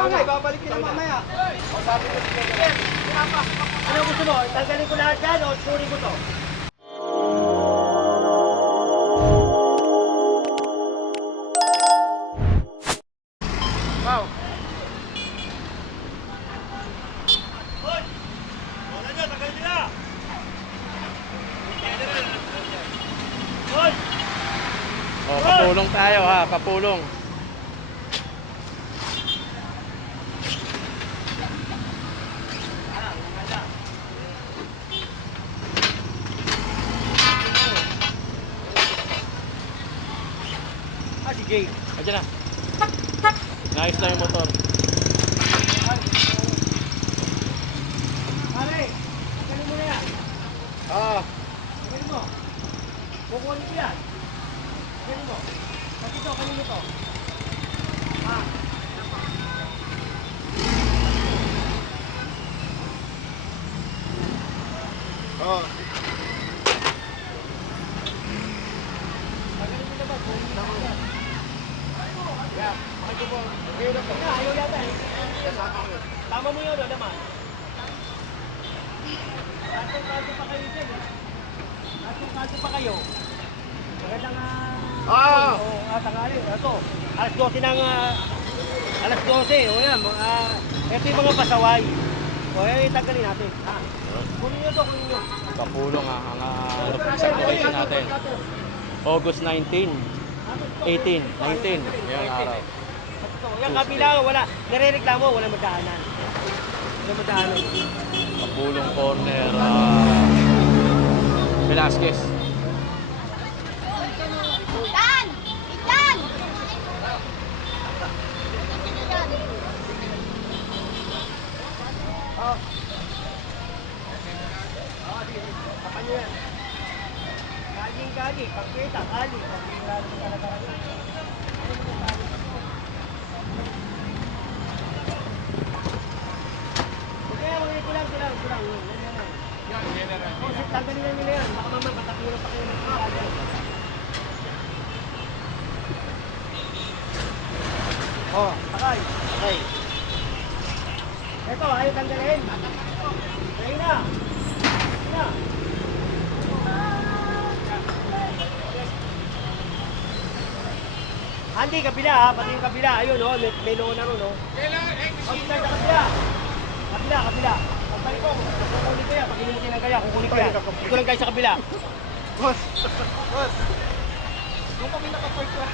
babangay, babalik ka na mamaya. Ano gusto mo? Tanggalin ko lahat yan o suri ko to? Wow. Oh, papulong tayo ha, papulong. Ah, si Jay. Ayan na. Nice lang yung motor. Pare, tanggalin mo na yan. Ah, Tanggalin mo. Kukunin ko yan. Tanggalin mo. Pag ito, kanino to? Ah. oh. Tanggalin mo na ba? Kunin mo na yan. Kaya, ayaw yata eh. Tama mo yun, ano naman? Kasong kaso pa kayo dyan eh. Kasong kaso pa kayo. Magandang ah... Ah! Oo, ah, tangali. Ito, alas 12 ng... ah, alas 12. O yan, mga... ito yung mga pasaway. O yan yung tanggalin natin. Ha? Kunin nyo to, kunin nyo. Papulong ha, ang uh, sa location natin. August 19, 18, 19, yung araw. Ito, yung kabila, wala. Nare-reklamo, wala madaanan. Wala madaanan. Papulong corner, ah, Velasquez. Dan! Dan! Oh. Oh, yan. Galing, galing. Pagkita, galing. Pagkita, talaga kayo. Sige, ulit ko lang, ko lang, ko lang. Yan, yan, yan. Oh, sige, tanggalin na nila yan. Baka mamaya matakilo pa kayo ng mga ano. Oh, sakay. Okay. Ito, ayaw tanggalin. Ayun na. Ayun na. Andy, kabila ha, pati yung kabila. Ayun oh, may, may loon na ron oh sa kabila. Kabila, kabila. Pagbalik ko, kukunin ko yan. Pag inumin ng kaya, kukunin ko yan. Ito lang kayo sa kabila. Boss! Boss! Yung kami nakapark ka.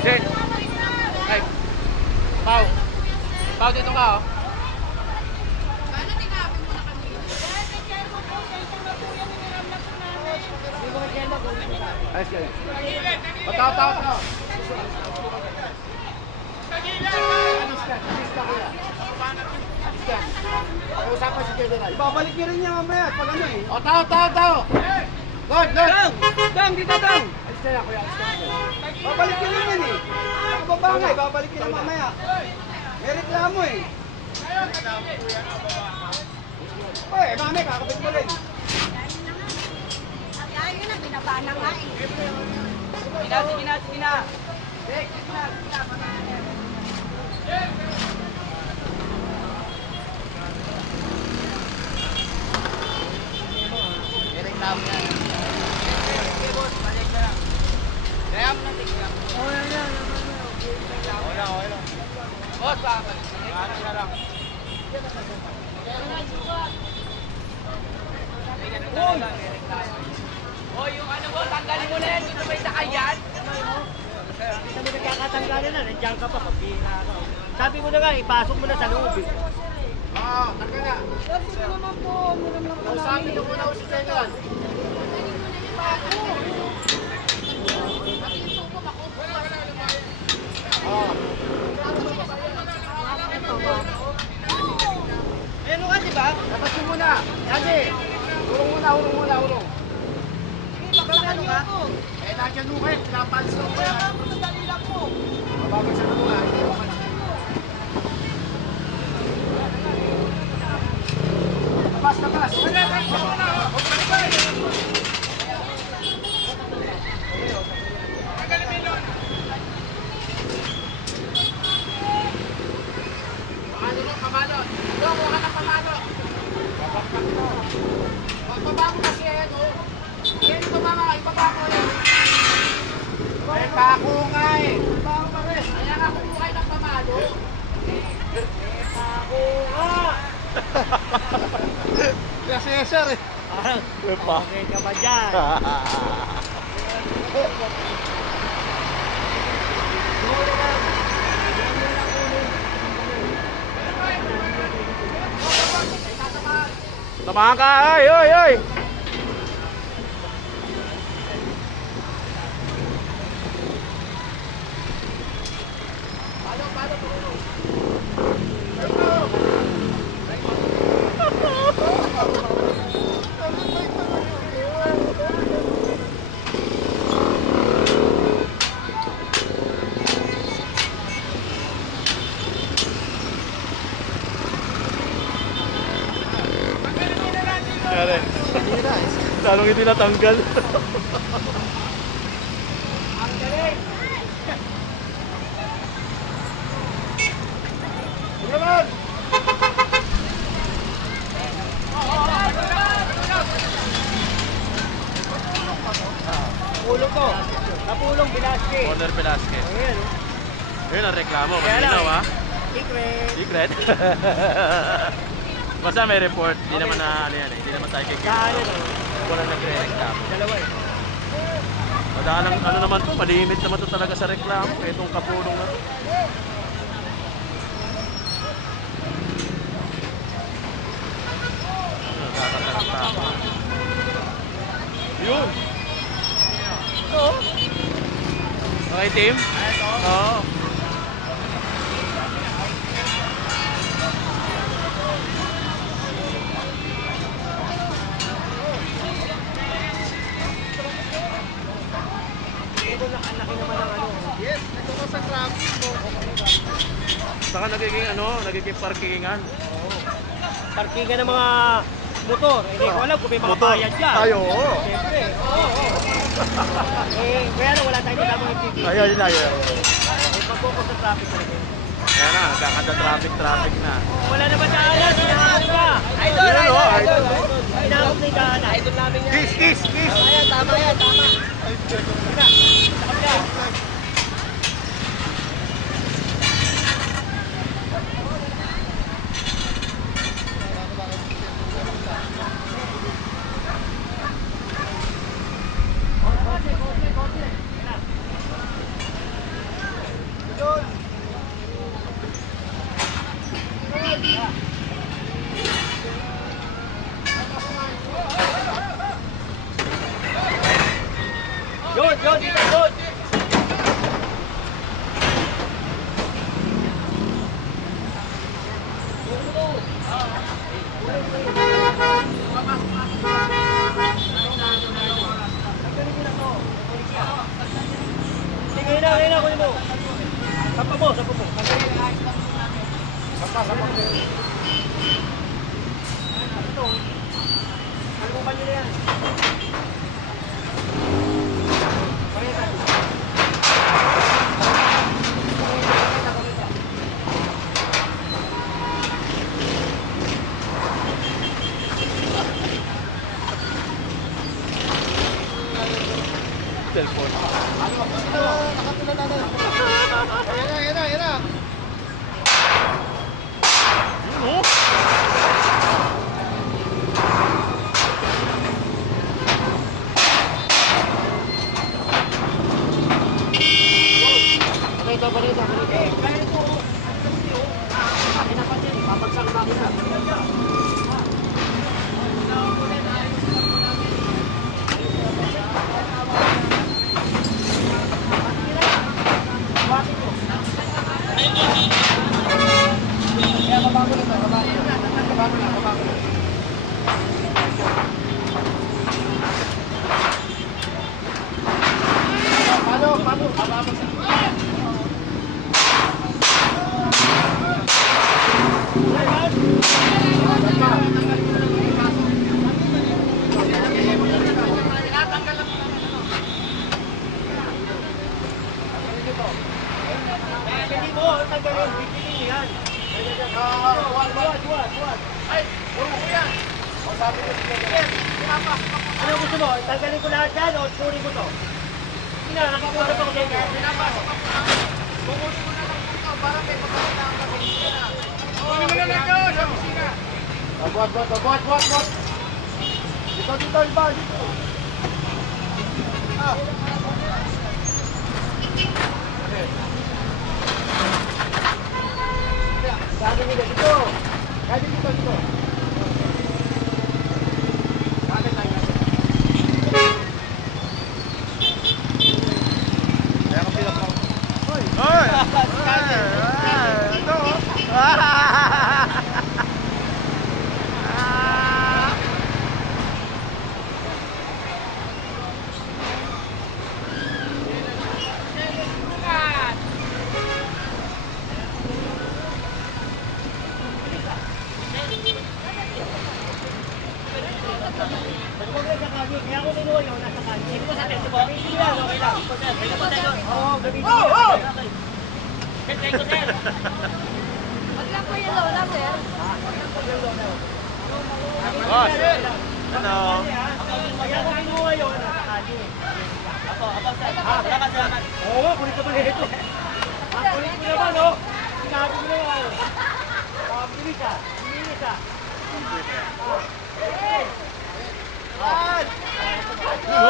Jen! Ay! Pau! Pau, dito ka oh. Ayos ka yan. Pagkao, tao, tao. Alis ka, alis ka kuya. Alis ka. Pag-usapan si General. Babalik niyo rin niya mamaya pag ano eh. O, tao, tao, tao! Lord, Lord! Dang! Dang! Dito dang! Alis yan, kuya. Alis yan. Babalik niyo rin yan eh. Ang babangay, babalik niyo na mamaya. May reklamo eh. Oy, mami, kakabit mo rin. Ayaw na, binaba na nga eh. Sige na, sige na, sige na. Balik na mo na tignan. Oh, yan, yan. Okay lang, okay lang. Boss, bakit? Ano na lang. Uy! O, yung ano mo, tanggalin mo na yan. Dito may sakayan. Hindi kami nagkakatanggalan na, nandiyan ka pa, pabira ka. Sabi ko na nga, ipasok mo na sa loob eh. Oo, tanggal na. Sabi naman po, mura lang po niyo muna ako si. Oo. Ayan ka, di ba? Labas mo muna. Yagi. Urong muna, urong muna, urong. Bakla niyo ako. Eh, nandiyan mo kayo. Pinapansin ko. Kaya nga po, sandali lang po. Mababagsak mo nga. Hindi mo pansin. Labas, labas. Pamalo lang, pamalo. Yung, kuha ka ng pamalo. Bababa mo kasi yan, oh. Yan, ibaba mo, ibaba mo yan. May pako nga eh. Pako pa rin. Kaya nga kumuha ng pamalo. May pako nga. Kasi sir eh. Okay ka ba dyan? Tamahan ka! Oy, oy, oy! Kaya Lalong hindi natanggal. Ang galing. Naman. Pulong ko. Napulong Velasquez. Owner Velasquez. Ayan, oh. Yun ang reklamo. Malinaw ha? Secret. Secret. Basta may report. Hindi naman na ano yan eh. Hindi naman tayo kikita. to? Wala nagre-reklamo. Dalawa eh. Madalang ano naman to, malimit naman to talaga sa reklamo. Itong kapulong na to. Yun! Ito. Okay, team? Oo. Saka nagiging ano, nagiging parkingan. Parkingan ng mga motor. Hindi ko alam kung may mga Motor. bayad dyan. Tayo, oo. Siyempre, oo. oo. eh, kaya lang wala tayong kasama ng TV. Ayun, yun, ayun. Eh, pag-focus sa traffic talaga. Kaya na, kakanta traffic, traffic na. Wala na ba daanan? Hinahanap ka. Idol, Yun, idol, oh, idol. Hinahanap na yung daanan. Idol namin yan. Kiss, kiss, kiss! Tama yan, tama. Sige na, sa kabila. Yun, yun, dito, yun. Sige, na, na, kunin mo. Sapa mo, sapa mo. Sapa, sapa mo. Ito. Ano mo kanyo na yan? Cellphone. Ayan na, ayan na, ayan na. Yun, oh. Paano? Paano? Paano? Hindi mo, tanggalin, bibili yan. Ay, puro ko yan. O sabi ko sige. Ano gusto mo? Tanggalin ko lahat yan o turin ko to? Ina, nakakausap ako sa inyo. Pinapasok ako namin. Bukusin ko na lang dito para may pagkakita ang pag-iisip na. Kunin mo na lang yun sa kusina. Buat, buat, buat, buat, buat. Dito, dito, iba, dito. Ah. Sabi nila dito. Sabi dito, dito. Sabi tayo natin. Kaya ka pila pa. Kaya ako kinuha yun, nasa kanya. Hindi ko sa testo po. Hindi yan, okay lang. Oo, gamitin Oh, ko. oh! Check ko, sir. Wag lang po yung lola, sir. Boss. Kaya ako kinuha yun. Apo, apo, sir. Ah, salamat, salamat. Oo kulit ko pala ito. Kulit ko naman, oh. Sinabi ko na yan. Ah, bilis ah. Bilis ah. Oh!